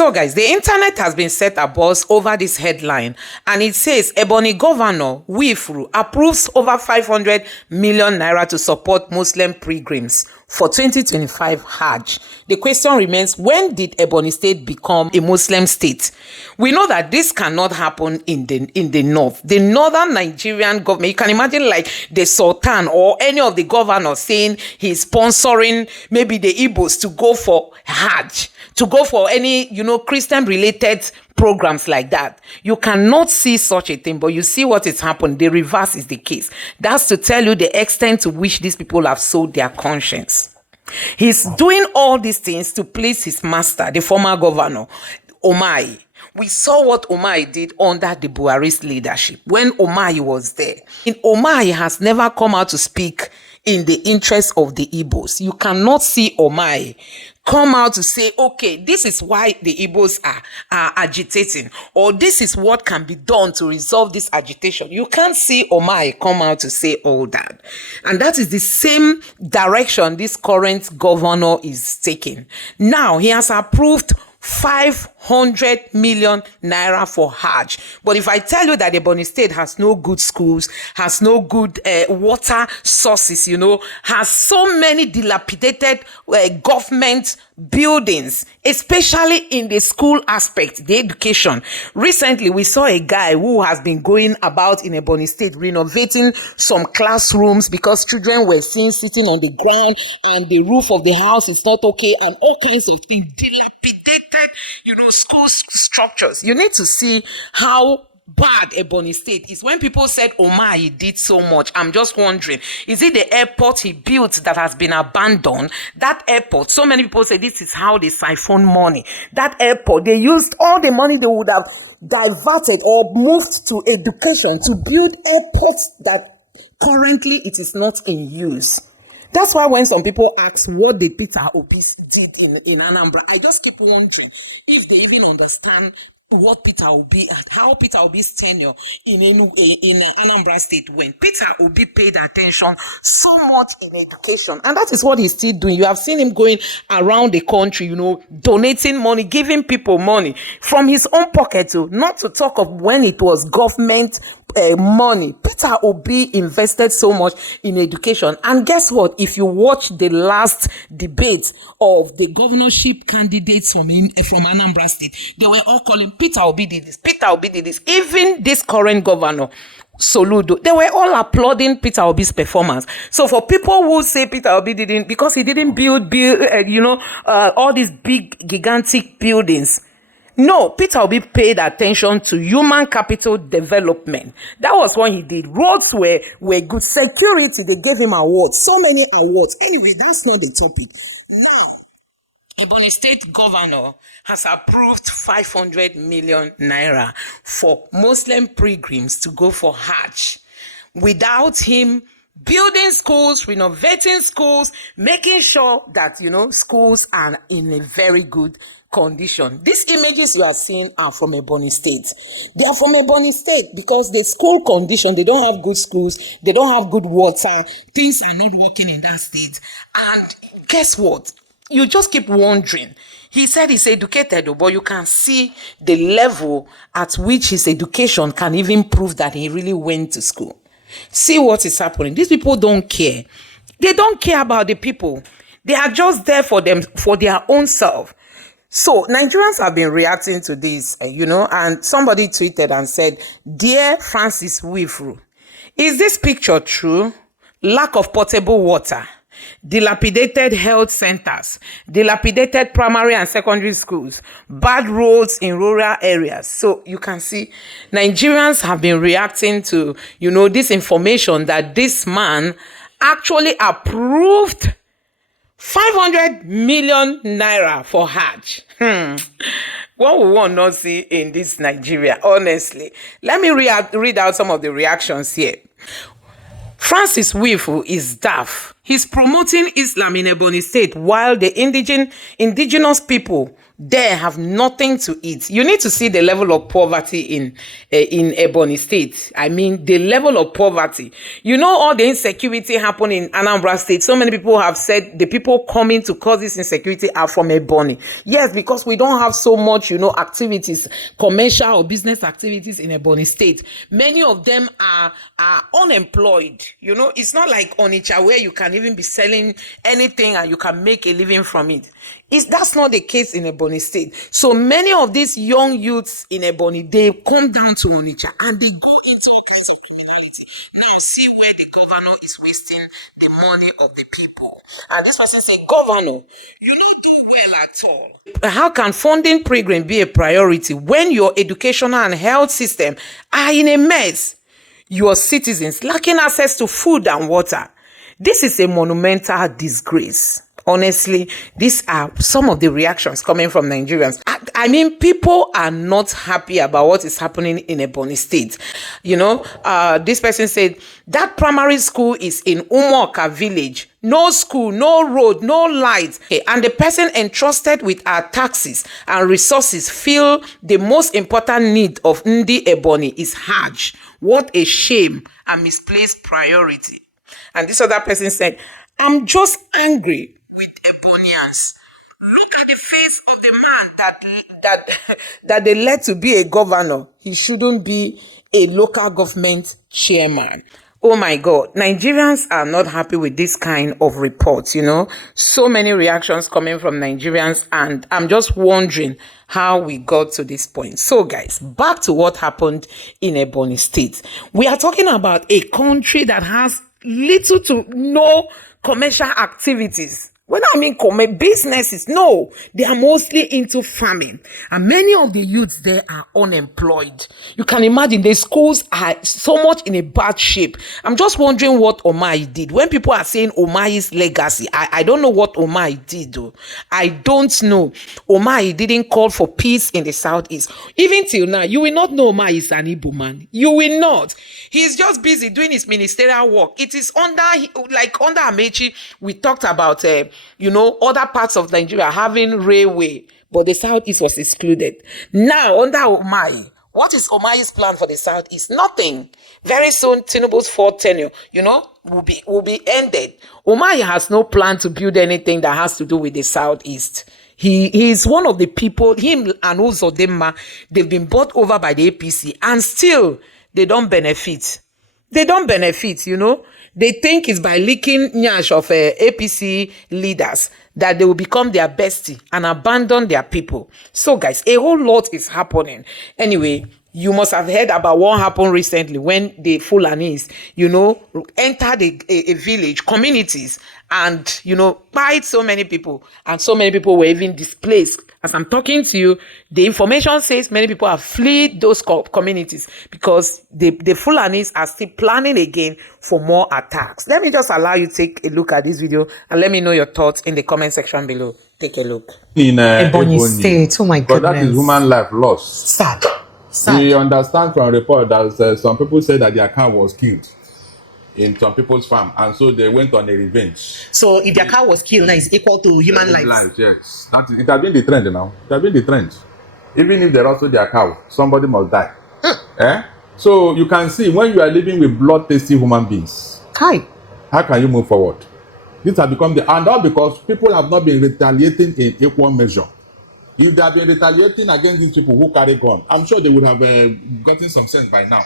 So guys, the internet has been set abuzz over this headline, and it says Ebonyi Governor Wifuru approves over 500 million naira to support Muslim pilgrims for 2025 Hajj. The question remains, when did Ebonyi State become a Muslim state? We know that this cannot happen in the north. The northern Nigerian government, you can imagine like the Sultan or any of the governors saying he's sponsoring maybe the Igbos to go for Hajj, to go for any, Christian related programs like that. You cannot see such a thing, but you see what is happened. The reverse is the case. That's to tell you the extent to which these people have sold their conscience. He's doing all these things to please his master, the former governor, Umahi. We saw what Umahi did under the Buhari's leadership when Umahi was there. And Umahi has never come out to speak in the interest of the Igbos. You cannot see Umahi come out to say, okay, this is why the Igbos are agitating, or this is what can be done to resolve this agitation. You can't see Umahi come out to say all that. And that is the same direction this current governor is taking. Now, he has approved 500 million naira for Hajj. But if I tell you that the Ebonyi State has no good schools, has no good water sources, has so many dilapidated government buildings, especially in the school aspect, the education. Recently, we saw a guy who has been going about in Ebonyi State renovating some classrooms because children were seen sitting on the ground and the roof of the house is not okay and all kinds of things. Dilapidated, school structures. You need to see how bad Ebonyi State is. When people said Umahi did so much, I'm just wondering, is it the airport he built that has been abandoned? That airport, so many people say this is how they siphon money. That airport, they used all the money they would have diverted or moved to education to build airports that currently it is not in use. That's why when some people ask what the Peter Obi did in Anambra, I just keep wondering if they even understand what Peter Obi and how Peter Obi's tenure in Anambra State went. Peter Obi paid attention so much in education, and that is what he's still doing. You have seen him going around the country, donating money, giving people money from his own pocket, not to talk of when it was government money. Peter Obi invested so much in education, and guess what? If you watch the last debate of the governorship candidates from Anambra State, they were all calling Peter Obi did this, Peter Obi did this. Even this current governor, Soludo, they were all applauding Peter Obi's performance. So for people who say Peter Obi didn't, because he didn't build all these big, gigantic buildings. No, Peter Obi paid attention to human capital development. That was what he did. Roads were good. Security, they gave him awards. So many awards. Anyway, that's not the topic. Now, Ebonyi State Governor has approved 500 million naira for Muslim pilgrims to go for Hajj. Without him building schools, renovating schools, making sure that, schools are in a very good condition. These images you are seeing are from Ebonyi State. They are from Ebonyi State because the school condition, they don't have good schools, they don't have good water, things are not working in that state. And guess what? You just keep wondering. He said he's educated, but you can see the level at which his education can even prove that he really went to school. See what is happening. These people don't care. They don't care about the people. They are just there for them, for their own self. So Nigerians have been reacting to this, and somebody tweeted and said, "Dear Francis Wifuru, is this picture true? Lack of potable water, dilapidated health centers, dilapidated primary and secondary schools, bad roads in rural areas." So you can see Nigerians have been reacting to, this information that this man actually approved 500 million naira for Hajj. What we want not see in this Nigeria, honestly. Let me read out some of the reactions here. Francis Wifuru is daft. He's promoting Islam in Ebony State while the indigenous people there have nothing to eat. You need to see the level of poverty in Ebony State. I mean, the level of poverty. You know, all the insecurity happening in Anambra State. So many people have said the people coming to cause this insecurity are from Ebony. Yes, because we don't have so much, activities, commercial or business activities in Ebony State. Many of them are unemployed. It's not like Onitsha where you can even be selling anything and you can make a living from it. That's not the case in Ebony State. So many of these young youths in Ebony, they come down to Onitsha and they go into all kinds of criminality. Now see where the governor is wasting the money of the people. And this person say, Governor, you don't do well at all. How can funding pilgrim be a priority when your educational and health system are in a mess? Your citizens lacking access to food and water. This is a monumental disgrace. Honestly, these are some of the reactions coming from Nigerians. I mean, people are not happy about what is happening in Ebony State. This person said that primary school is in Umuoka village. No school, no road, no lights. And the person entrusted with our taxes and resources feel the most important need of Ndi Ebony is Hajj. What a shame and misplaced priority. And this other person said, I'm just angry with Ebonians. Look at the face of the man that they let to be a governor. He shouldn't be a local government chairman. Oh my God, Nigerians are not happy with this kind of reports, So many reactions coming from Nigerians, and I'm just wondering how we got to this point. So guys, back to what happened in Ebony State. We are talking about a country that has little to no commercial activities. When I mean businesses, no, they are mostly into farming. And many of the youths there are unemployed. You can imagine the schools are so much in a bad shape. I'm just wondering what Omai did. When people are saying Omai's legacy, I don't know what Omai did though. I don't know. Omai didn't call for peace in the southeast. Even till now, you will not know Omai is an Igbo man. You will not. He's just busy doing his ministerial work. It is under Amechi, we talked about other parts of Nigeria having railway, but the southeast was excluded. Now, under Omai, what is Omai's plan for the southeast? Nothing. Very soon, Tinubu's fourth tenure, will be ended. Omai has no plan to build anything that has to do with the southeast. He is one of the people, him and Uzodinma, they've been bought over by the APC, and still they don't benefit. They don't benefit, They think it's by leaking nyash of APC leaders that they will become their bestie and abandon their people. So guys, a whole lot is happening. Anyway, you must have heard about what happened recently when the Fulanis, entered a village, communities, and, bite so many people. And so many people were even displaced. As I'm talking to you, the information says many people have fled those communities because the Fulanis are still planning again for more attacks. Let me just allow you to take a look at this video and let me know your thoughts in the comment section below. Take a look. In Ebony State, oh my goodness. But that is human life lost. Sad. We understand from report that some people said that their cow was killed in some people's farm, and so they went on a revenge. So if their cow was killed, now it's equal to human life. Yes. It has been the trend now. It has been the trend. Even if they also their cow, somebody must die. So you can see when you are living with bloodthirsty human beings, how can you move forward? This has become and all because people have not been retaliating in equal measure. If they have been retaliating against these people who carry gun, I'm sure they would have gotten some sense by now.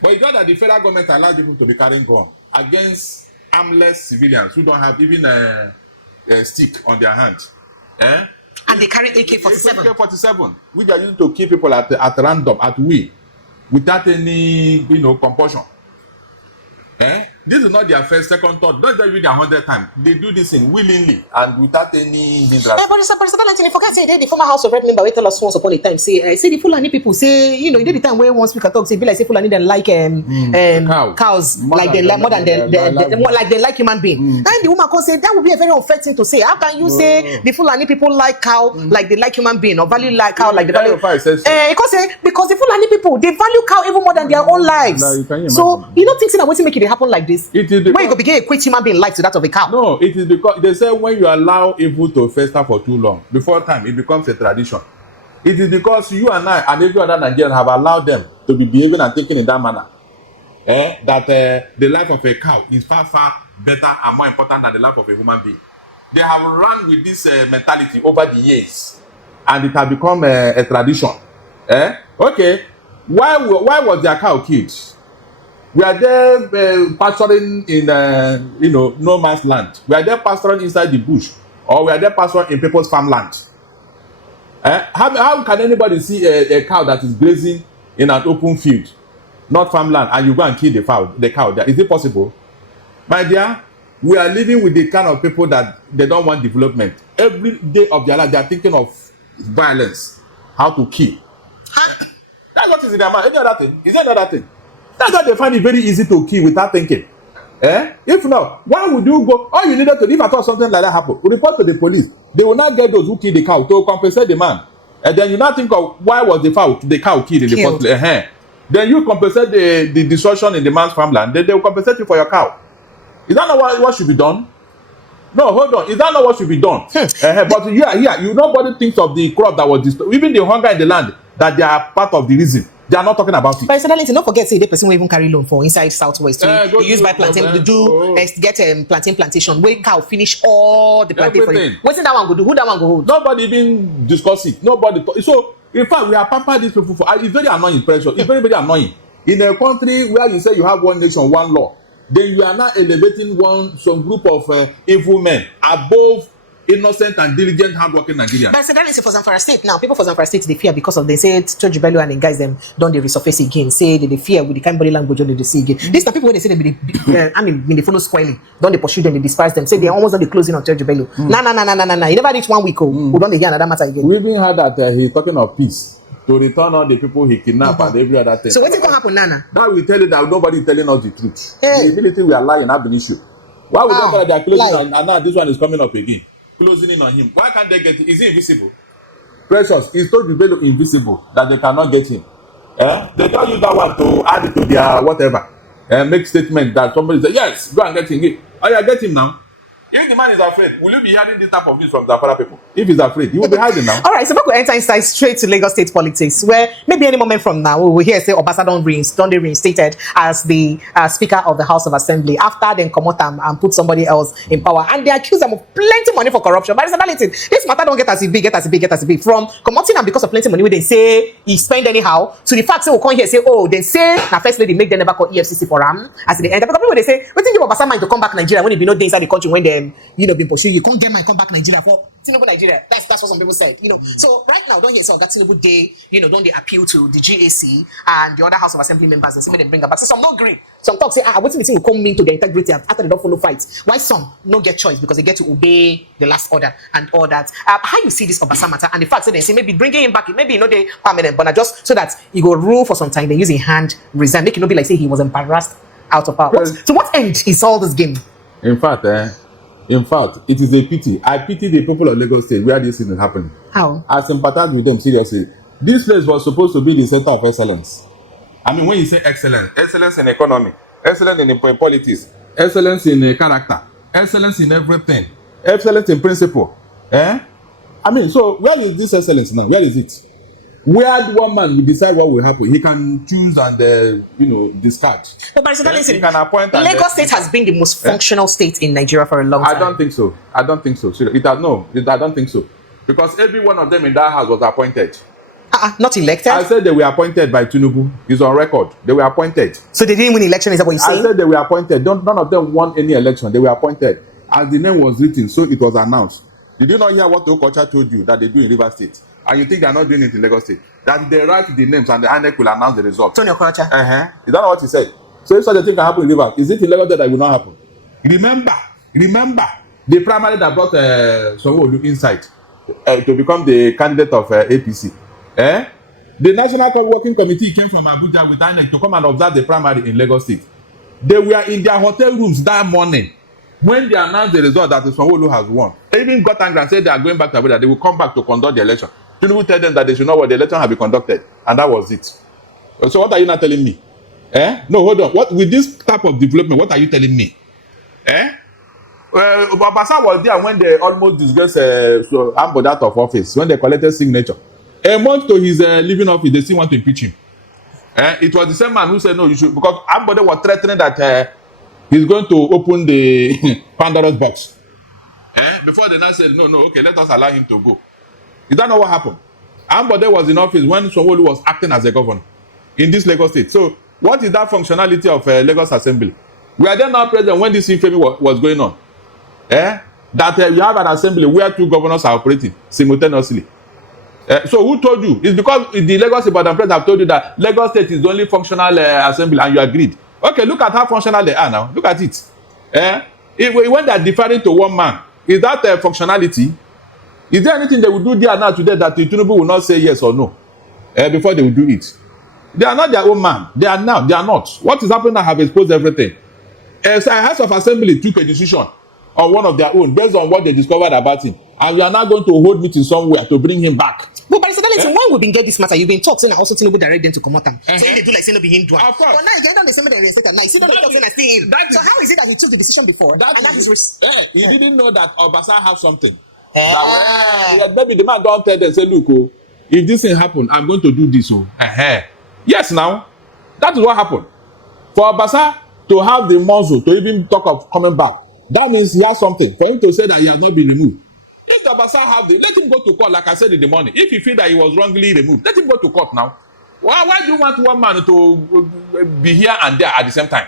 But it's not that the federal government allows people to be carrying gun against armless civilians who don't have even a stick on their hand. And they carry AK-47. AK-47, which are used to kill people at random, at will, without any, compulsion. This is not their first, second, third. Not even their 100th time. They do this in willingly and without any hindrance. But you forget say the former House of Rep member will tell us once upon a time say the Fulani people say you did the time where one speaker talk say be like say Fulani then like cows like they like more than they like human being. And the woman can say that would be a very unfair thing to say. How can you say the Fulani people like cow like they like human being or value like cow like they value? Because the Fulani people they value cow even more than their own lives. So you don't think that what's making it happen like this? this. It is because, when you go begin equate human being life to that of a cow. No, it is because they say when you allow evil to fester for too long, before time it becomes a tradition. It is because you and I and every other Nigerian have allowed them to be behaving and thinking in that manner. That the life of a cow is far, far better and more important than the life of a human being. They have run with this mentality over the years, and it has become a tradition. Okay, why was their cow killed? Were they pasturing in no man's land? Were they pasturing inside the bush, or were they pasturing in people's farmland? How can anybody see a cow that is grazing in an open field, not farmland, and you go and kill the cow there? Is it possible? My dear, we are living with the kind of people that they don't want development. Every day of their life, they are thinking of violence, how to kill. That's what is in their mind. Any other thing? Is there another thing? That's why they find it very easy to kill without thinking. If not, why would you go? All you needed to, if I thought something like that happened, report to the police. They will not get those who killed the cow to compensate the man. And then you now think of why was the cow killed in the first place. Then you compensate the destruction in the man's farmland. Then they will compensate you for your cow. Is that not what should be done? No, hold on. Is that not what should be done? But nobody thinks of the crop that was destroyed. Even the hunger in the land, that they are part of the reason. They are not talking about it. But incidentally, don't forget, say the person will even carry loan for inside Southwest. They use by plantain to get plantain plantation. Where cow finish all the plantain for you. What's that one go do? Who that one go hold? Nobody even discuss it. Nobody. So in fact, we are pampered these people for. It's very annoying pressure. It's very, very annoying. In a country where you say you have one nation, one law, then you are now elevating some group of evil men above innocent and diligent, hardworking Nigerians. But incidentally, for Zamfara State now, people for Zamfara State they fear because of they say George Bello and the guys them don't they resurface again. Say they fear with the kind of body language they see again. These are people when they say they follow squarely, don't they pursue them, they despise them. Say they almost on the closing of George Bello. Nah. You never reach 1 week. We don't hear another matter again. We even heard that he's talking of peace to return all the people he kidnapped and every other thing. So what's going to happen, Nana? That will tell you that nobody is telling us the truth. The ability we are lying have an issue. Why would they tell they are closing and now this one is coming up again? Closing in on him. Why can't they get it? Is he invisible? Precious, is told Bello invisible that they cannot get him. They don't use that one to add it to their whatever. Make statement that somebody say, yes, go and get him. Oh yeah, get him now. If the man is afraid, will you be hearing this type of news from the Zafara people? If he's afraid, he will be hiding now. All right, so we're going to enter inside straight to Lagos State politics, where maybe any moment from now we will hear say Obasa don't be reinstated as the Speaker of the House of Assembly after then come out and put somebody else in power, and they accuse them of plenty money for corruption. But this matter don't get as big. From commoting and because of plenty money, they say he spend anyhow to the fact say we come here say they say na first lady make them never call EFCC for him as they enter. Because people they say we think give Obasa mind to come back Nigeria when he be no day inside the country when they been pursuing you can't get my come back Nigeria for Tinubu Nigeria. That's what some people said. So right now don't hear some that Tinubu day, don't they appeal to the GAC and the other House of Assembly members and say they bring them back. So some no agree. Some talk say what do you think will come into the integrity after they don't follow fights? Why some no get choice because they get to obey the last order and all that. How you see this Obasa matter and the fact that they say maybe bringing him back, maybe they permanent, but not just so that he go rule for some time, they use a hand resign, make it not be like say he was embarrassed out of power. To what end is all this game? In fact, it is a pity. I pity the people of Lagos State where this thing is happening. How? I sympathize with them seriously. This place was supposed to be the center of excellence. I mean, when you say excellence in economy, excellence in politics, excellence in character, excellence in everything, excellence in principle. I mean, so where is this excellence now? Where is it? Where one man will decide what will happen, he can choose and discard. But listen, he can appoint. Lagos State has been the most functional state in Nigeria for a long time. I don't think so. I don't think so. I don't think so. Because every one of them in that house was appointed. Not elected? I said they were appointed by Tinubu. It's on record. They were appointed. So they didn't win election, is that what you're saying? I said they were appointed. None of them won any election. They were appointed. As the name was written, so it was announced. Did you not hear what Okocha told you that they do in Rivers State? And you think they are not doing it in Lagos State? That they write the names and the INEC will announce the result. Tony Okocha. Is that not what he said? So if such a thing can happen in Rivers, is it in Lagos State that it will not happen? Remember the primary that brought Sanwo-Olu inside to become the candidate of APC. The National Working Committee came from Abuja with INEC to come and observe the primary in Lagos State. They were in their hotel rooms that morning when they announced the result that Sanwo-Olu has won. They even got angry and said they are going back to Abuja. They will come back to conduct the election. Tinubu tell them that they should know what the election have been conducted, and that was it. So what are you not telling me? No, hold on. What with this type of development? What are you telling me? Obasa was there when they almost disgraced Ambode out of office, when they collected signature. A month to his leaving office, they still want to impeach him. It was the same man who said no, you should, because Ambode was threatening that he's going to open the Pandora's box. Before the now said no, okay, let us allow him to go. Is that not what happened? Ambode was in office when Sanwo-Olu was acting as a governor in this Lagos state. So what is that functionality of Lagos Assembly? We are there now present when this infamy was going on. That you have an assembly where two governors are operating simultaneously. So who told you? It's because the Lagos Ibadan president have told you that Lagos state is the only functional assembly, and you agreed. Okay, look at how functional they are now. Look at it. When they are deferring to one man, is that functionality? Is there anything they will do there now today that the Tinubu will not say yes or no before they will do it? They are not their own man. They are not. What is happening now have exposed everything. So House of Assembly took a decision on one of their own based on what they discovered about him, and you are now going to hold meeting somewhere to bring him back. But by when we been get this matter, you've been talking and also Tinubu direct them to come out. So they do like say no be him do. Of course. But now you get on the same day now. You see that talking and still him. So how is it that he took the decision before? He didn't know that Obasa have something. Maybe the man don't tell them say, look, if this thing happen, I'm going to do this. Yes, now that is what happened. For Obasa to have the muscle to even talk of coming back, that means he has something. For him to say that he has not been removed. If the Obasa have let him go to court, like I said in the morning. If you feel that he was wrongly removed, let him go to court now. Why do you want one man to be here and there at the same time?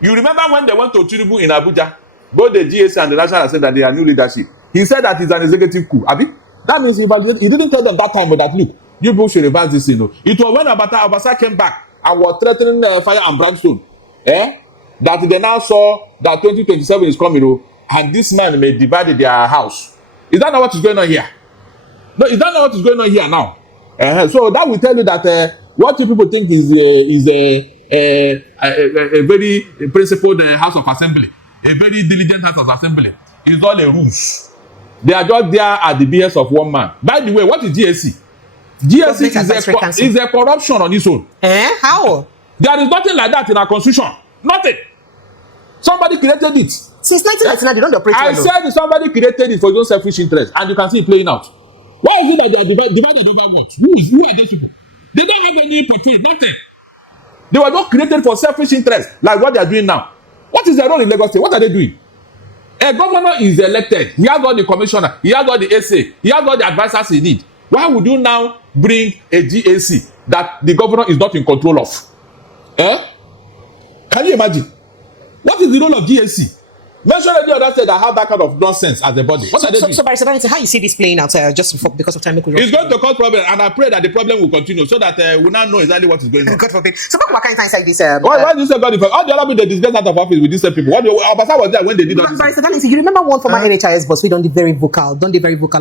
You remember when they went to Tinubu in Abuja, both the GSA and the National said that they are new leadership. He said that it's an executive coup. That means he didn't tell them that time, but that look, you people should reverse this. It was when Obasa came back and was threatening fire and brimstone. That they now saw that 2027 is coming, and this man may divide their house. Is that not what is going on here? No, is that not what is going on here now? So that will tell you that what you people think is a very principled House of Assembly, a very diligent House of Assembly, is all a ruse. They are just there at the behest of one man. By the way, what is GSC? GSC is a corruption on its own. How? There is nothing like that in our constitution. Nothing. Somebody created it. Since 1999, they don't operate. I said somebody created it for his own selfish interest, and you can see it playing out. Why is it that they are divided over what? Who are those people? They don't have any portfolio, nothing. They were not created for selfish interest, like what they are doing now. What is their role in Lagos State? What are they doing? A governor is elected. He has all the commissioner. He has all the SA. He has all the advisors he needs. Why would you now bring a GAC that the governor is not in control of? Can you imagine? What is the role of GAC? Mention any other state that have that kind of nonsense as a body. What are they doing? So, Barrister, how you see this playing out because of time? It's going to cause problem, and I pray that the problem will continue so that we now know exactly what is going on. God forbid. So, what kind of inside this? Why do you say God? All the other people they disgrace out of office with these same people. Obasa was there when they did all this. Barrister, you remember one former NHIS boss? We don't be very vocal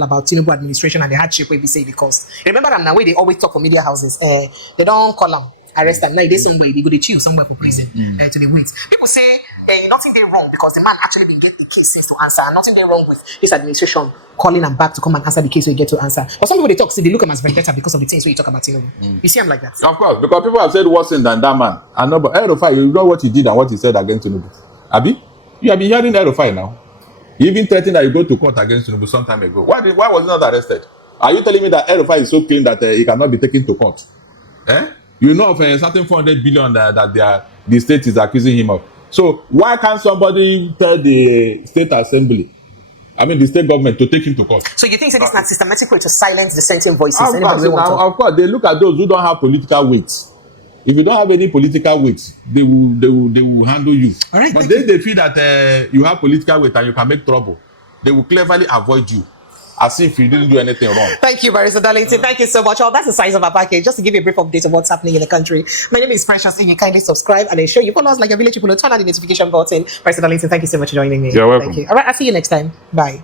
about Tinubu administration and the hardship where we say because remember them now where they always talk for media houses. They don't call them. Arrest them. Now they somewhere they go to chill somewhere for prison to the wait. People say nothing they wrong because the man actually been get the cases to answer. Nothing they wrong with this administration calling them back to come and answer the case we get to answer. But some people they talk say they look at him as vendetta because of the things where you talk about Tinubu. You see him like that. Of course, because people have said worse than that man. And no, but N551, you know what he did and what he said against Tinubu. Abi, you have been hearing N551 now. He even threatened that you go to court against Tinubu some time ago. Why was he not arrested? Are you telling me that N551 is so clean that he cannot be taken to court? You know of a certain 400 billion that the state is accusing him of. So why can't somebody tell the state assembly, the state government, to take him to court? So you think it's not systematic way to silence dissenting voices? Of course, they look at those who don't have political weight. If you don't have any political weight, they will handle you. All right, but they feel that you have political weight and you can make trouble. They will cleverly avoid you, as if you didn't do anything wrong. Thank you, Barrister Darlington. Thank you so much. Well, that's the size of our package. Just to give you a brief update of what's happening in the country. My name is Precious, and you kindly subscribe and ensure you follow us like a village people. Turn on the notification button. Barrister Darlington, thank you so much for joining me. You're welcome. Thank you. All right, I'll see you next time. Bye.